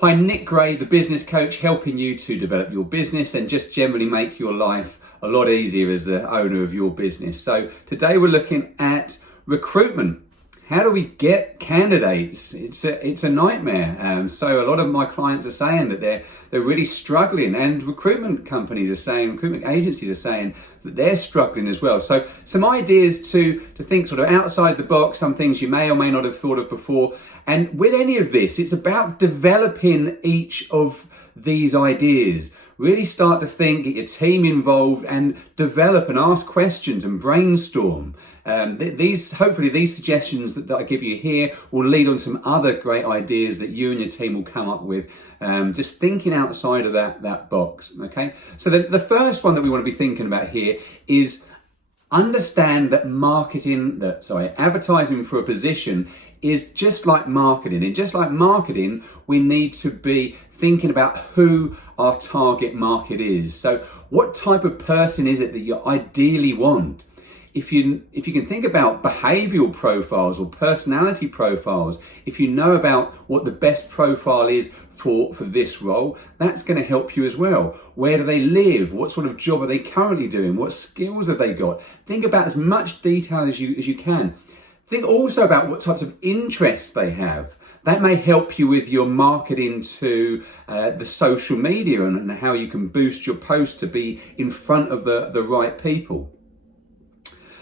Hi, Nick Gray, the business coach, helping you to develop your business and just generally make your life a lot easier as the owner of your business. So today we're looking at recruitment. How do we get candidates? It's a nightmare. So a lot of my clients are saying that they're really struggling, and recruitment companies are saying, recruitment agencies are saying that they're struggling as well. So some ideas to think sort of outside the box, some things you may or may not have thought of before. And with any of this, it's about developing each of these ideas. Really start to think, get your team involved and develop and ask questions and brainstorm. Hopefully these suggestions that I give you here will lead on some other great ideas that you and your team will come up with. Just thinking outside of that box, okay? So the first one that we want to be thinking about here is understand that advertising for a position is just like marketing. And just like marketing, we need to be thinking about who our target market is. So what type of person is it that you ideally want? If you can think about behavioral profiles or personality profiles, if you know about what the best profile is for this role, that's going to help you as well. Where do they live? What sort of job are they currently doing? What skills have they got? Think about as much detail as you can. Think also about what types of interests they have. That may help you with your marketing to the social media and how you can boost your post to be in front of the right people.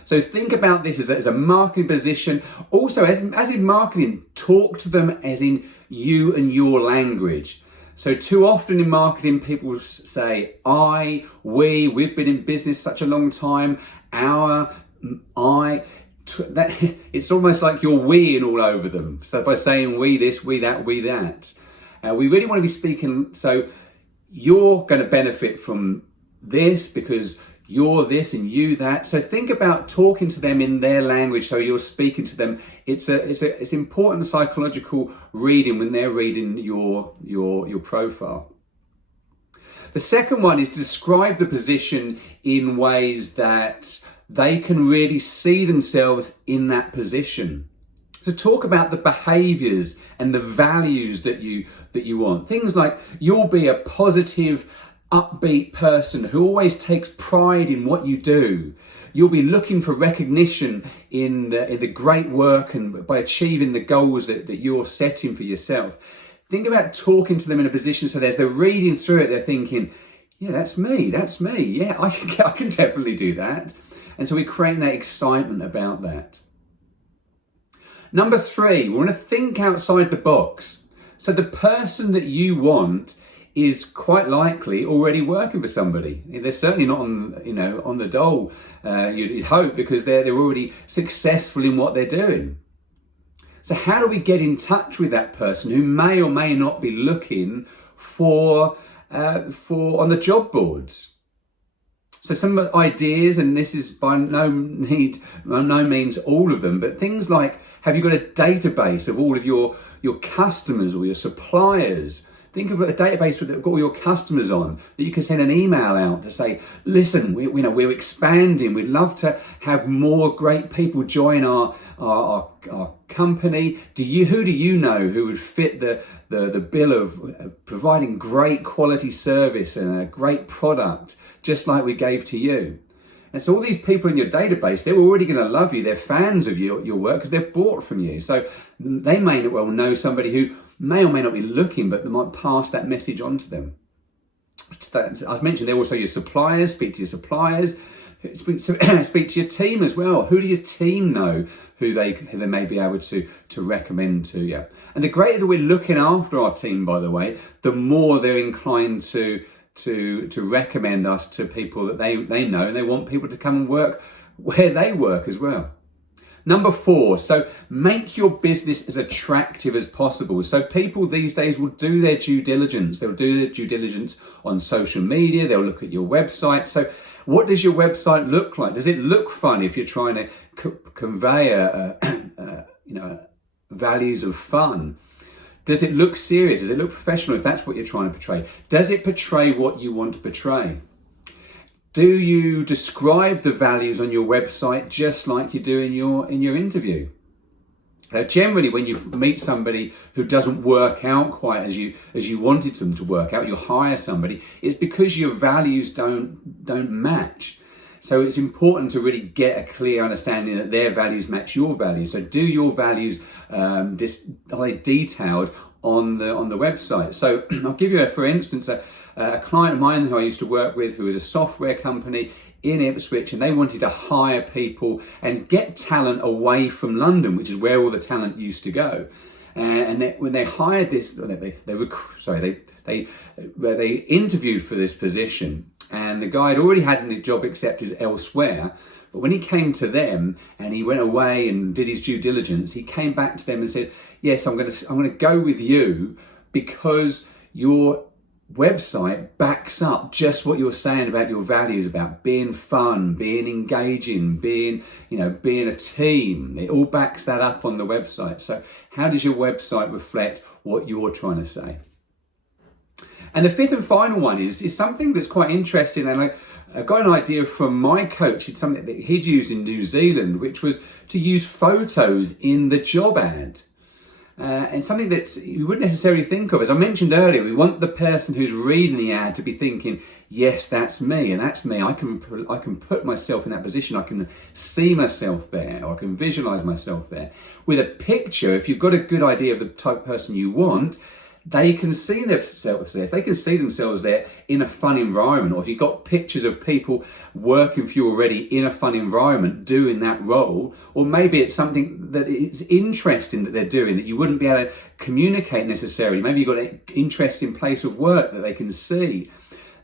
So think about this as a marketing position. Also, as in marketing, talk to them as in you and your language. So too often in marketing, people say, I, we, we've been in business such a long time, our, I. It's almost like you're weeing all over them. So by saying we this, we that, we that. We really want to be speaking, so you're going to benefit from this because you're this and you that. So think about talking to them in their language, so you're speaking to them. It's important psychological reading when they're reading your profile. The second one is describe the position in ways that they can really see themselves in that position. So talk about the behaviors and the values that you want. Things like you'll be a positive, upbeat person who always takes pride in what you do. You'll be looking for recognition in the great work and by achieving the goals that you're setting for yourself. Think about talking to them in a position so as they're reading through it, they're thinking, yeah, that's me. Yeah, I can definitely do that. And so we're creating that excitement about that. Number 3, we want to think outside the box. So the person that you want is quite likely already working for somebody. They're certainly not on the dole, you'd hope, because they're already successful in what they're doing. So how do we get in touch with that person who may or may not be looking for on the job boards? So some ideas, and this is by no means all of them, but things like, have you got a database of all of your customers or your suppliers? Think of a database that got all your customers on that you can send an email out to say, listen, we're expanding. We'd love to have more great people join our company. Who do you know who would fit the bill of providing great quality service and a great product, just like we gave to you? And so all these people in your database, they're already going to love you. They're fans of your work because they've bought from you. So they may well know somebody who may or may not be looking, but they might pass that message on to them. I've mentioned they're also your suppliers. Speak to your suppliers. Speak to your team as well. Who do your team know who they may be able to recommend to you? And the greater that we're looking after our team, by the way, the more they're inclined to recommend us to people that they know, and they want people to come and work where they work as well. Number 4, so make your business as attractive as possible. So people these days will do their due diligence. They'll do their due diligence on social media. They'll look at your website. So what does your website look like? Does it look fun if you're trying to convey values of fun? Does it look serious? Does it look professional if that's what you're trying to portray? Does it portray what you want to portray? Do you describe the values on your website just like you do in your interview? Generally, when you meet somebody who doesn't work out quite as you wanted them to work out, you hire somebody, it's because your values don't match. So it's important to really get a clear understanding that their values match your values. So do your values detailed on the website. So I'll give you, for instance, a client of mine who I used to work with, who was a software company in Ipswich, and they wanted to hire people and get talent away from London, which is where all the talent used to go. And when they hired this, they interviewed for this position, and the guy had already had a job accepted elsewhere. But when he came to them and he went away and did his due diligence, he came back to them and said, "Yes, I'm going to go with you because your website backs up just what you're saying about your values, about being fun, being engaging, being a team. It all backs that up on the website. So how does your website reflect what you're trying to say?" And the fifth and final one is something that's quite interesting, and I got an idea from my coach. It's something that he'd used in New Zealand, which was to use photos in the job ad. And something that you wouldn't necessarily think of. As I mentioned earlier, we want the person who's reading the ad to be thinking, yes, that's me, and that's me. I can put myself in that position. I can see myself there, or I can visualize myself there. With a picture, if you've got a good idea of the type of person you want, they can see themselves there. If they can see themselves there in a fun environment, or if you've got pictures of people working for you already in a fun environment doing that role, or maybe it's something that it's interesting that they're doing that you wouldn't be able to communicate necessarily. Maybe you've got an interesting place of work that they can see.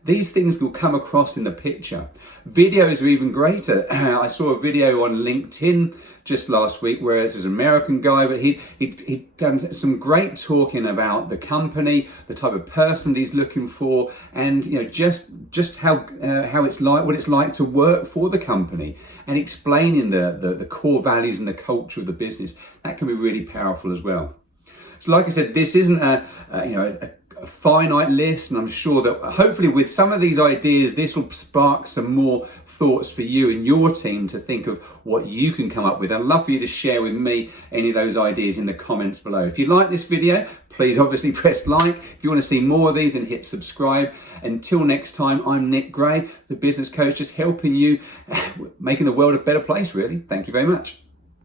These things will come across in the picture. Videos are even greater. I saw a video on LinkedIn just last week where there's an American guy, but he'd done some great talking about the company, the type of person that he's looking for, and just how it's like, what it's like to work for the company, and explaining the core values and the culture of the business. That can be really powerful as well. So, like I said, this isn't a finite list, and I'm sure that hopefully with some of these ideas this will spark some more thoughts for you and your team to think of what you can come up with. I'd love for you to share with me any of those ideas in the comments below. If you like this video, please obviously press like. If you want to see more of these, then hit subscribe. Until next time, I'm Nick Gray, the business coach, just helping you, making the world a better place, really. Thank you very much.